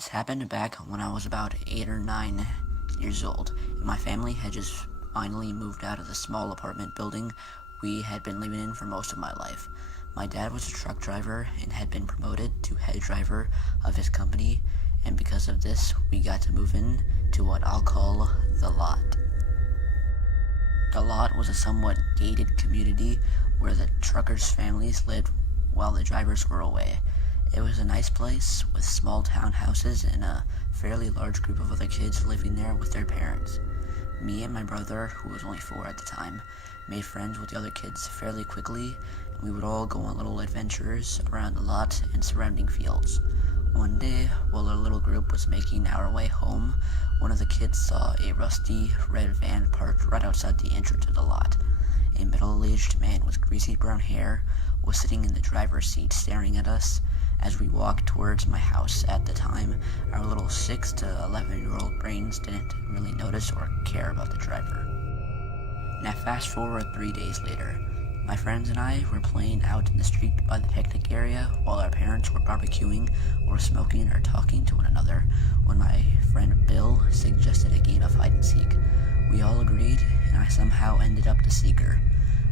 This happened back when I was about 8 or 9 years old, and my family had just finally moved out of the small apartment building we had been living in for most of my life. My dad was a truck driver and had been promoted to head driver of his company, and because of this, we got to move in to what I'll call the lot. The lot was a somewhat gated community where the truckers' families lived while the drivers were away. It was a nice place with small townhouses and a fairly large group of other kids living there with their parents. Me and my brother, who was only 4 at the time, made friends with the other kids fairly quickly, and we would all go on little adventures around the lot and surrounding fields. One day, while our little group was making our way home, one of the kids saw a rusty red van parked right outside the entrance of the lot. A middle-aged man with greasy brown hair was sitting in the driver's seat staring at us as we walked towards my house. At the time, our little 6 to 11-year-old brains didn't really notice or care about the driver. Now fast forward 3 days later. My friends and I were playing out in the street by the picnic area while our parents were barbecuing or smoking or talking to one another when my friend Bill suggested a game of hide and seek. We all agreed, and I somehow ended up the seeker.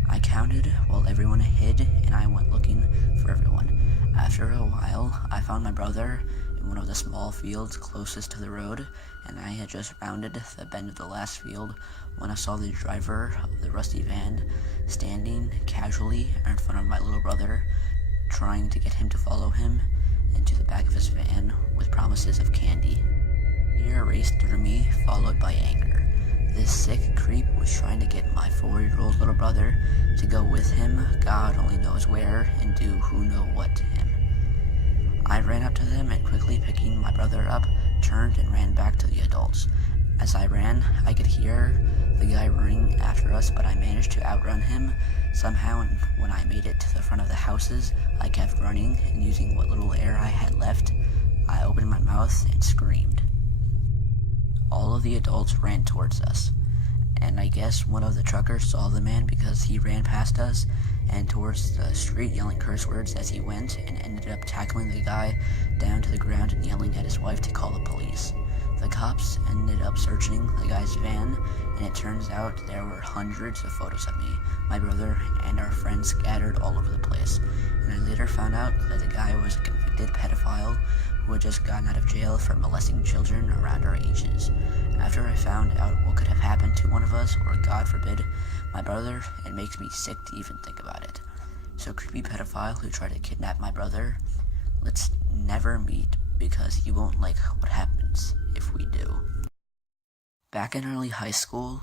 I counted while everyone hid, and I went looking for everyone. After a while, I found my brother in one of the small fields closest to the road, and I had just rounded the bend of the last field when I saw the driver of the rusty van standing casually in front of my little brother, trying to get him to follow him into the back of his van with promises of candy. Fear raced through me, followed by anger. This sick creep was trying to get my 4-year-old little brother to go with him, God only knows where, and do who know what to him. I ran up to them and quickly picking my brother up, turned and ran back to the adults. As I ran, I could hear the guy running after us, but I managed to outrun him somehow, and when I made it to the front of the houses, I kept running, and using what little air I had left, I opened my mouth and screamed. All of the adults ran towards us, and I guess one of the truckers saw the man because he ran past us and towards the street yelling curse words as he went, and ended up tackling the guy down to the ground and yelling at his wife to call the police. The cops ended up searching the guy's van, and it turns out there were hundreds of photos of me, my brother, and our friends scattered all over the place. And I later found out that the guy was a convicted pedophile who had just gotten out of jail for molesting children around our ages. After I found out what could have happened to one of us, or God forbid, my brother, it makes me sick to even think about it. So creepy pedophile who tried to kidnap my brother, let's never meet because you won't like what happens if we do. Back in early high school,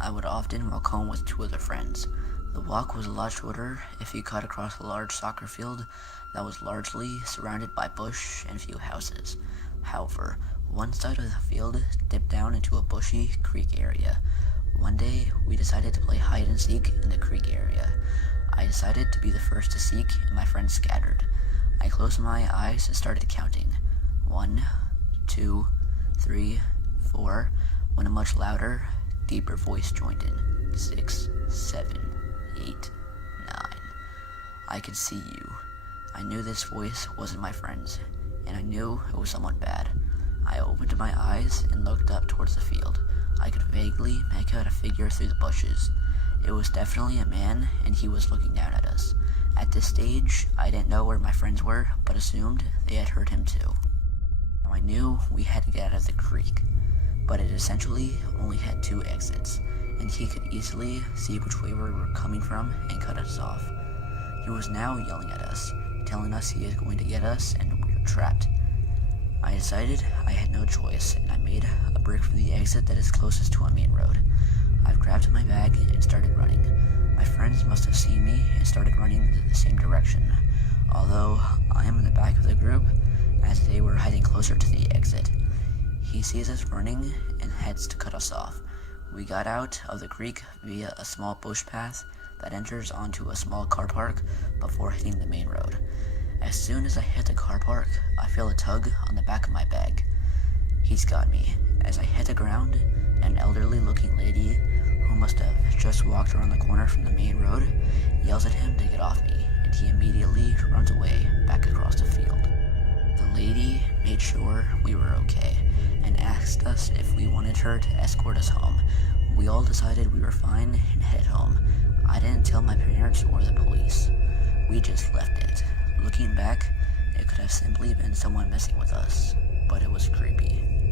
I would often walk home with 2 other friends. The walk was a lot shorter if you cut across a large soccer field that was largely surrounded by bush and few houses. However, one side of the field dipped down into a bushy creek area. One day, we decided to play hide and seek in the creek area. I decided to be the first to seek, and my friends scattered. I closed my eyes and started counting. 1, 2, 3, 4, when a much louder, deeper voice joined in. 6, 7, 8, 9. I could see you. I knew this voice wasn't my friend's, and I knew it was someone bad. I opened my eyes and looked up towards the field. I could vaguely make out a figure through the bushes. It was definitely a man, and he was looking down at us. At this stage, I didn't know where my friends were, but assumed they had heard him too. Now I knew we had to get out of the creek, but it essentially only had 2 exits, and he could easily see which way we were coming from and cut us off. He was now yelling at us, telling us he is going to get us and we were trapped. I decided I had no choice, and I made a break for the exit that is closest to a main road. I grabbed my bag and started running. My friends must have seen me and started running in the same direction, although I am in the back of the group as they were heading closer to the exit. He sees us running and heads to cut us off. We got out of the creek via a small bush path that enters onto a small car park before hitting the main road. As soon as I hit the car park, I feel a tug on the back of my bag. He's got me. As I hit the ground, an elderly-looking lady, who must have just walked around the corner from the main road, yells at him to get off me, and he immediately runs away back across the field. The lady made sure we were okay and asked us if we wanted her to escort us home. We all decided we were fine and headed home. I didn't tell my parents or the police. We just left it. Looking back, it could have simply been someone messing with us, but it was creepy.